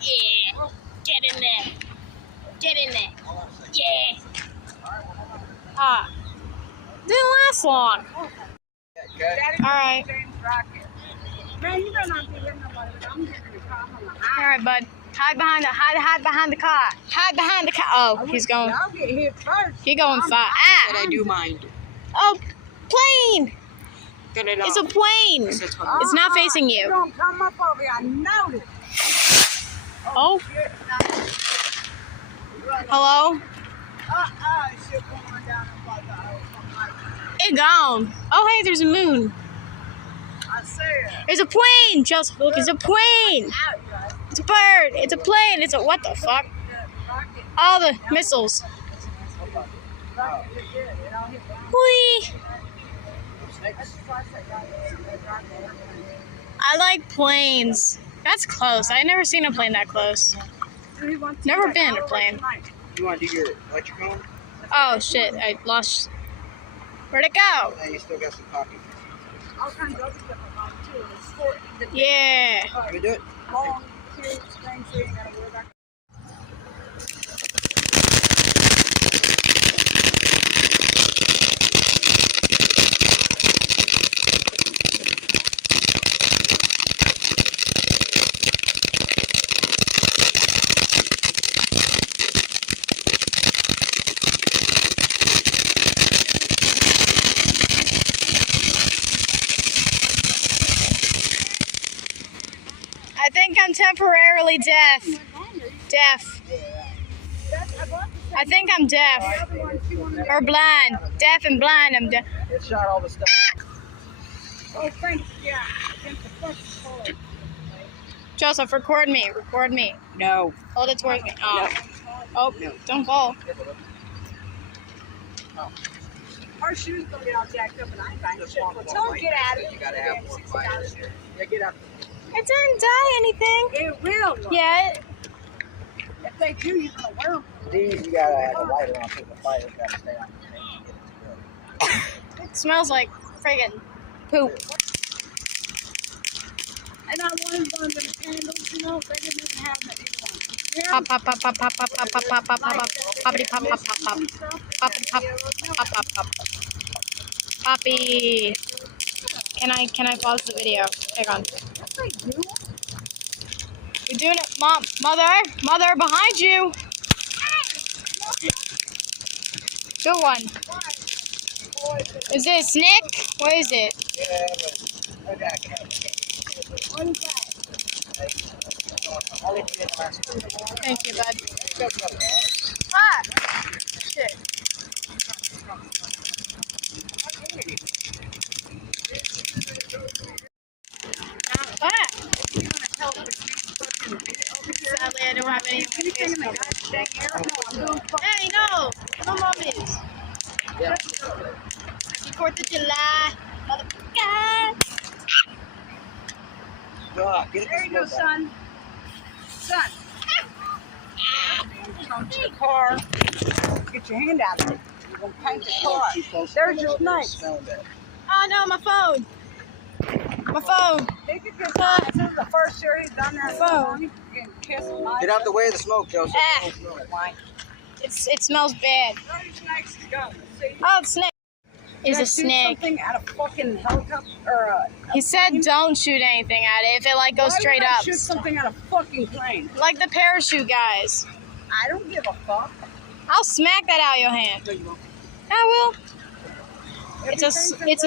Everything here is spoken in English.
Yeah, get in there. Get in there. Yeah. Didn't last long. Alright. Alright, bud. Hide behind the car. Hide behind the car. Oh, he's going. I'll get hit first. He's going fast. But I do mind. Oh, plane! Get it It's a off. plane. It's not facing you. Don't come up over here. I know it. Oh. Hello? Shit going down about the It gone. Oh, hey, there's a moon. I see it. There's a plane. Just look, it's a plane. It's a bird. It's a plane. It's a what the fuck? All the missiles. Whee! I like planes. That's close. I've never seen a plane that close. Never been in a plane. You want to do your electrical? Oh shit! I lost. Where'd it go? Yeah, you still got some coffee. All kinds of other stuff about it too. It's for the Yeah. Can we do it? long, cute things so you ain't gotta worry about. I think I'm temporarily deaf. I think I'm deaf. Or blind. Deaf and blind. I'm deaf. It shot all the stuff. Oh, thanks. Yeah. Against the fucking car. Joseph, record me. Record me. No. Hold it towards me. Oh. Oh, don't fall. Our shoes gonna get all jacked up and I ain't buying shit. Don't get out of it. You gotta have more fire. Yeah, get out. It didn't die anything. It will. Yeah. If they do, you're gonna wear them. These, you gotta have a lighter on so the fire's gotta stay on. It smells like friggin' poop. And I wanted one of them candles, you know, they didn't even have that either one. Pop, pop, pop, pop, pop, pop, pop, pop, pop, pop, pop, poppity, pop, pop, pop, pop, poppity, pop, pop, pop, pop. Poppy. Can I pause the video? Hang on. Yes, they do. You're doing it, Mom. Mother, behind you. Good one. Is it a snake? What is it? Yeah, but maybe I can have it. What is that? I'll let you in the last two. Thank you, bud. Ah! Shit. Ah! Sadly, I don't have any. Hey, no! My mom is. Yeah. Happy 4th of July. Motherfucker! Get it. There you go, son. Son. Come to the car. Get your hand out of it. You're going to paint the car. There's your snake. Oh no, my phone. My phone. Think of your son. This is the first year he's done that phone. You can kiss him. Get out the way of the smoke, Joseph. Ah. It smells bad. Where are your snakes going? See? Oh, it's snake. It's a Shoot snake. something out of fucking helicopter or a He said don't shoot anything at it if it like goes straight up. Shoot something out of fucking plane. Like the parachute guys. I don't give a fuck. I'll smack that out of your hand. No, you won't. I will. It's a snake.